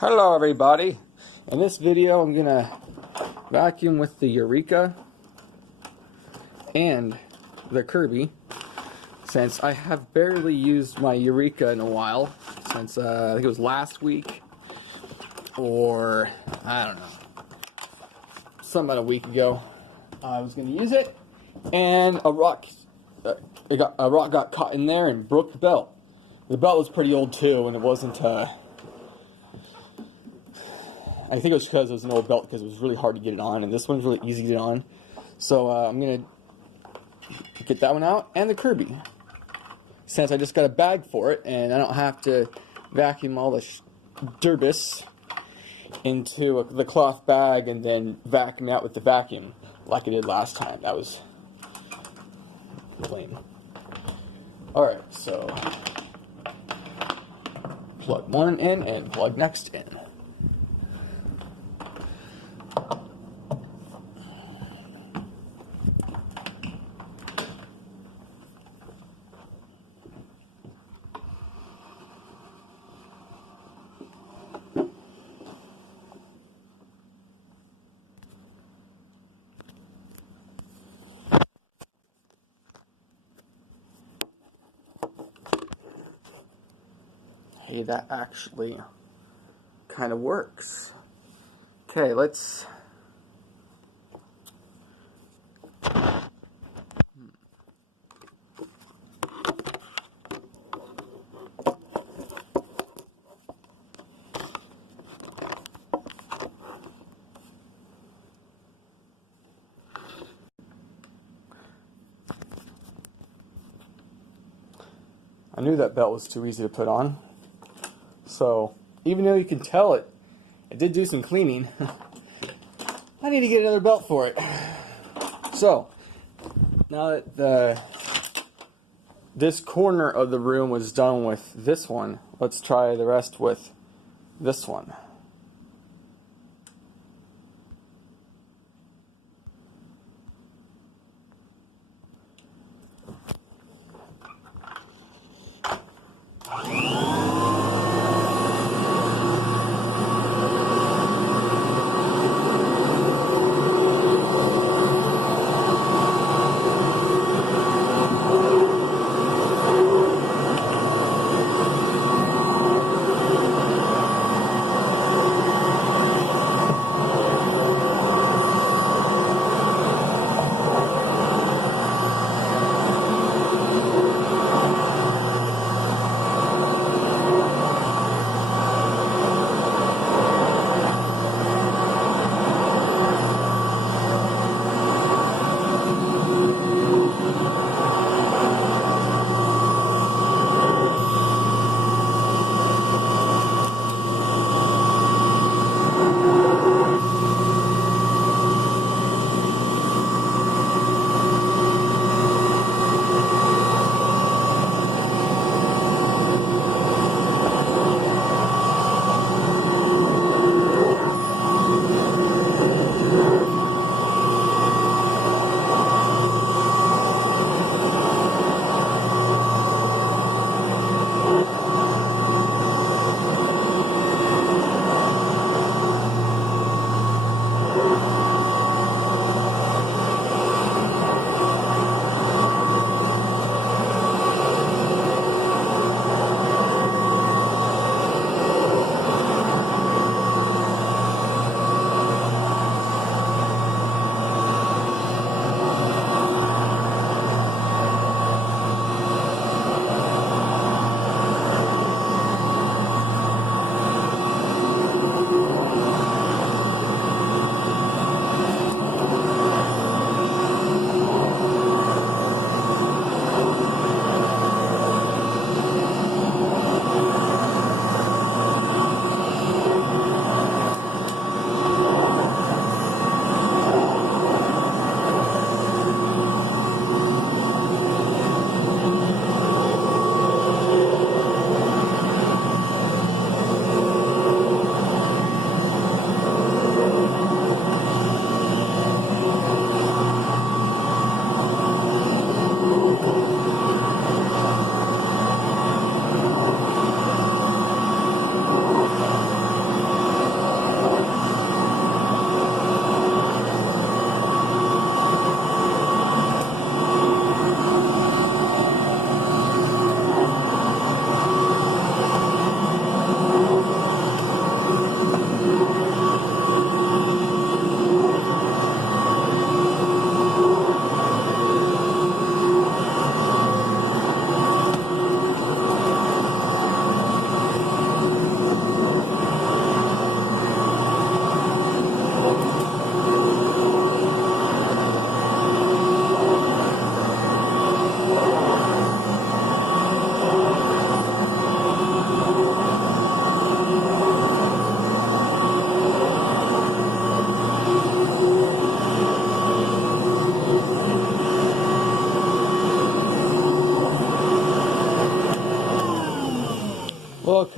Hello everybody. In this video I'm gonna vacuum with the Eureka and the Kirby, since I have barely used my Eureka in a while, since I think it was last week, or I don't know, some about a week ago. I was gonna use it and a rock got caught in there and broke the belt. The belt was pretty old too, and it wasn't I think it was because it was an old belt, because it was really hard to get it on, and this one's really easy to get on. So I'm going to get that one out, and the Kirby, since I just got a bag for it, and I don't have to vacuum all the dirbus into the cloth bag and then vacuum out with the vacuum like I did last time. That was lame. Alright, so plug one in and plug next in. Hey, that actually kind of works. Okay, let's... I knew that belt was too easy to put on. So, even though you can tell it did do some cleaning, I need to get another belt for it. So, now that this corner of the room was done with this one, let's try the rest with this one.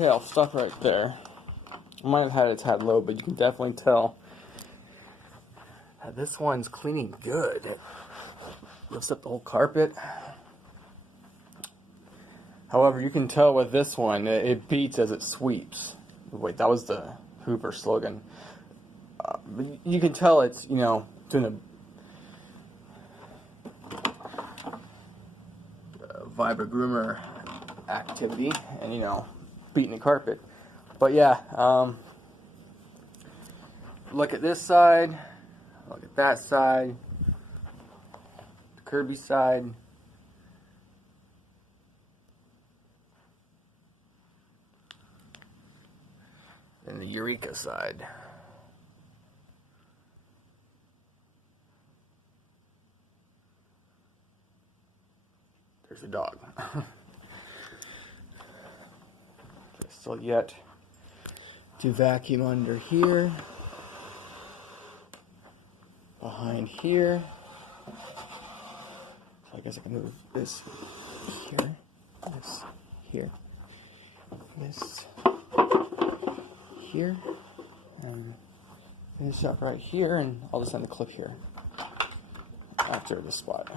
Okay, I'll stop right there. I might have had it a tad low, but you can definitely tell that this one's cleaning good. It lifts up the whole carpet. However, you can tell with this one, it beats as it sweeps. Wait, that was the Hoover slogan. But you can tell it's, you know, doing a Vibra groomer activity and, you know, beating the carpet. But yeah, look at this side, look at that side, the Kirby side. And the Eureka side. There's a dog. Still yet to vacuum under here, behind here. So I guess I can move this here, this here, this here, and finish up right here, and I'll just end the clip here after this spot.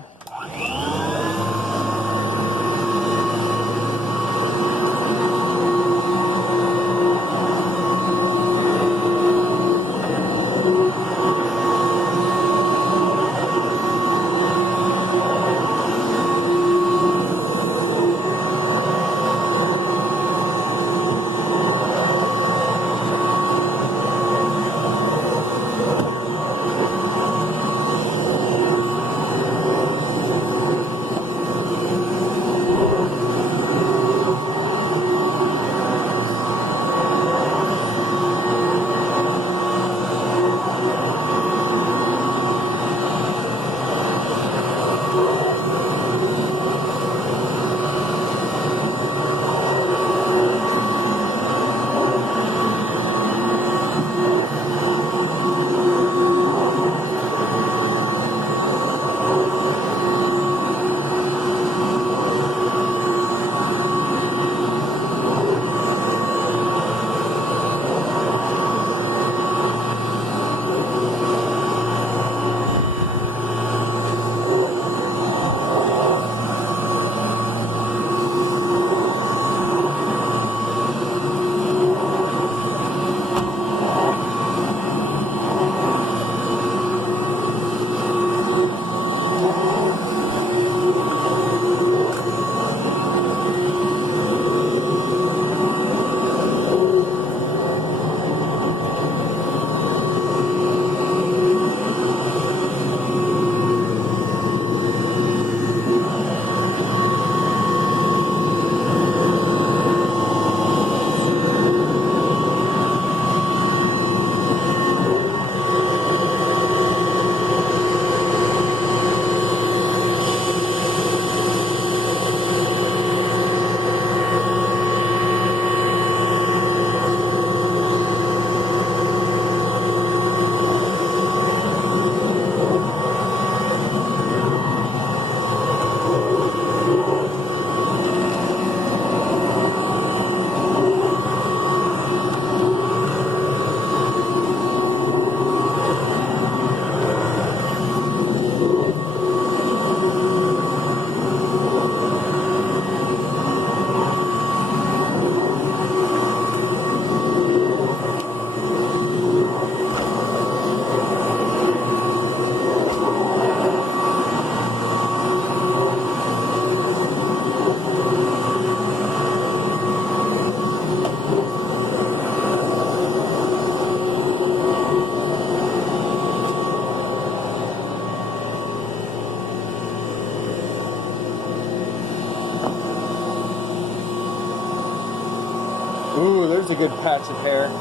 Ooh, there's a good patch of hair.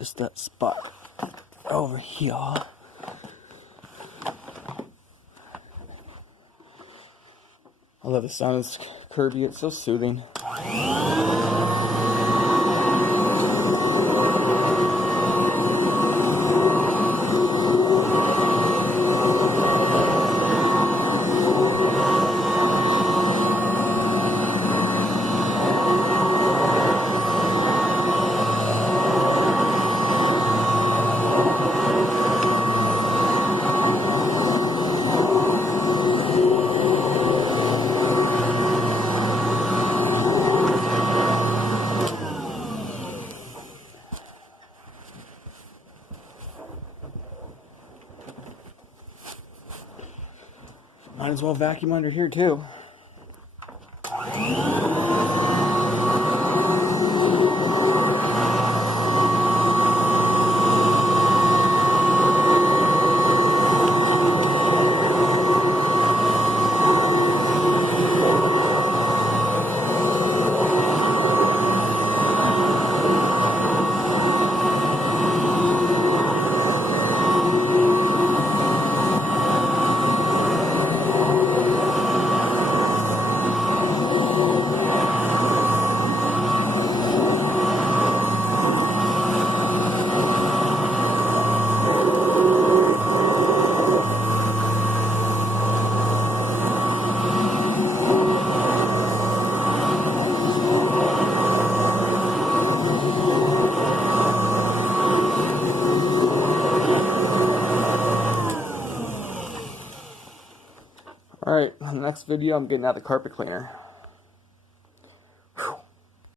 just that spot over here. I love the sound of this Kirby. It's so soothing. Might as well vacuum under here too. Alright, in the next video I'm getting out the carpet cleaner.